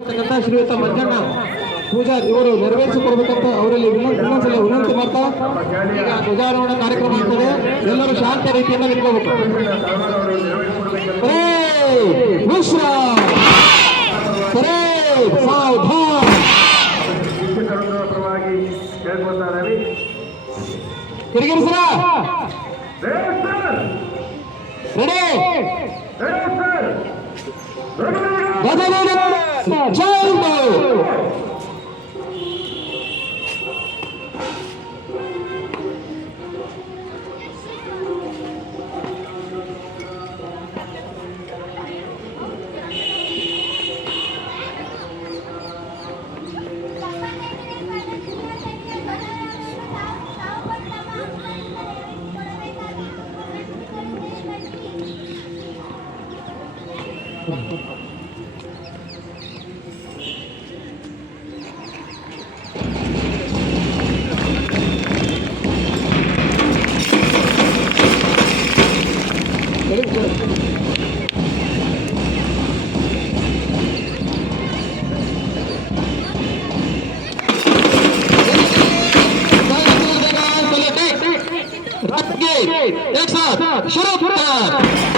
ಶ್ರೀಯುತ ಮಂಜಣ್ಣ ಪೂಜಾ ಇವರು ನೆರವೇರಿಸಿಕೊಡ್ಬೇಕಂತ ಅವರಲ್ಲಿ ಇನ್ನೊಂದ್ಸಲ ವಿನಂತಿ ಮಾಡ್ತಾ ಈಗ ಧ್ವಜಾರೋಹಣ ಕಾರ್ಯಕ್ರಮ ಇರ್ತದೆ. ಎಲ್ಲರೂ ಶಾಂತ ರೀತಿಯಿಂದ ನಿಂತ್ಕೋಬೇಕು. ತಿರುಗಿರಿಸರ ರೆಡಿ एक साथ शुरू